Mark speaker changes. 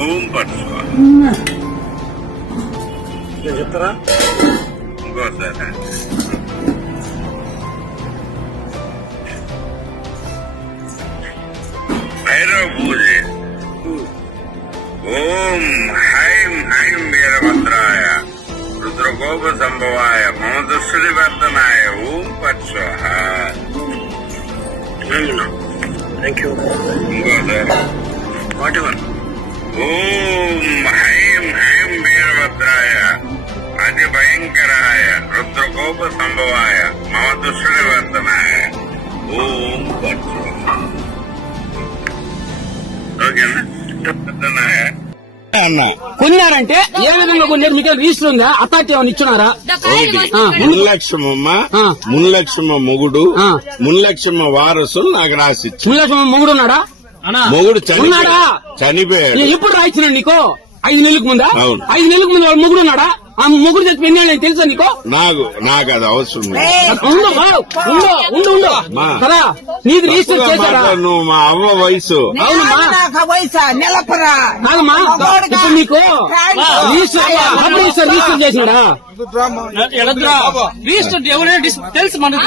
Speaker 1: ओम पट जत्रा गोसर है भैरव पूजे ओम हाइम हाइम वीरभद्राय रुद्रगोप संभवाय
Speaker 2: मम दुष्टिवर्तनाय ओम पट स्वाहा थैंक यू
Speaker 1: ఓం హైం హైం వీరభద్రాయ. అతి భయంకరాయ రుద్రకోప సంభవాయ మమ దుష్టుని వర్ధనాయ ఓం ఓకేనా?
Speaker 3: అన్న
Speaker 4: కొన్నారంటే ఏ విధంగా కొన్నారు? మీకు రిజిస్టర్ ఉందా? అథారిటీ ఏమైనా ఇచ్చున్నారా? ఆ.
Speaker 3: మున్లక్ష్మ మొగుడు
Speaker 4: ఆ.
Speaker 3: మున్లక్ష్మ వారసులు నాకు రాసిచ్చు
Speaker 4: ముల్లా మొగుడు ఉన్నాడా?
Speaker 3: మొగుడు చనిపోయాడు.
Speaker 4: నేను ఎప్పుడు రాయించిన నీకు? ఐదు నెలలకు ముందా?
Speaker 3: అవును.
Speaker 4: ఐదు నెలలకు ముందు వాడు మొగుడు ఉన్నాడా? ఆ మొగుడు చెప్పి ఎన్ని ఏళ్ళు తెలుసా నీకు?
Speaker 3: నాకు నాకు అది అవసరం.
Speaker 4: ఉండు ఉండు ఉండు ఉండు. కదా నీది రిజిస్టర్ చేశారా?
Speaker 3: నువ్వు మా అవ్వ వయసు.
Speaker 4: ఇప్పుడు నీకు రిజిస్టర్ రిజిస్టర్ చేసినాడా?
Speaker 5: రిజిస్టర్ ఎవరైనా తెలుసు మనకు.